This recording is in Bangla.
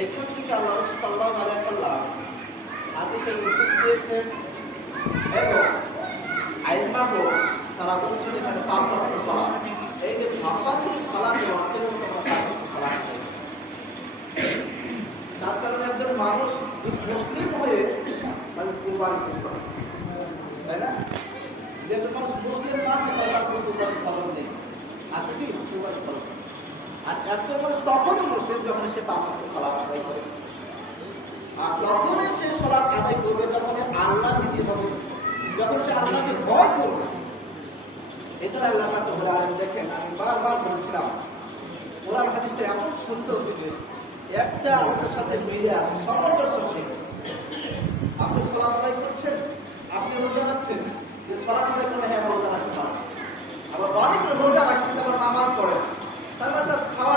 এখান থেকে আল্লাহ রাসূল সাল্লাল্লাহু আলাইহি ওয়াসাল্লাম হাদিসের উল্লেখ দিয়েছেন এবং আইমাগো তারা বলছেন এখানে 5 ওয়াক্ত সালাত। এই যে ফাসালি সালাতের অন্তর্গত সালাত, তার কারণে একজন মানুষ মুসলিম হয়ে তাহলে কুরবানি করবে, তাই না? যে মানুষ মুসলিম না হয় তার কুরবানি ফলন নেই, আছে কি কুরবানি ফলন? আর একজন মানুষ তখনই মুসলিম যখন সে 5 ওয়াক্ত সালাত আদায় করে, আর যখনই সে সালাত আদায় করবে তখনই আল্লাহ ভীতি হবে, যখন সে আল্লাহকে ভয় করবে। এজন্য আল্লাহ রাব্বুল আলামিন দেখেন, আমি বারবার বলছিলাম কোরআন হাদিসটা এমন সুন্দর যে একটা আরেকটার সাথে মিলে আছে, সামঞ্জস্য ছিল। আপনি সালাত আদায় করছেন, আপনি রোজা রাখছেন, যে সালাত আদায় করলে হ্যাঁ রোজা রাখতে পারেন, আবার অনেকে রোজা রাখতে আবার নামাজ পড়ে, তার মানে তার খাওয়া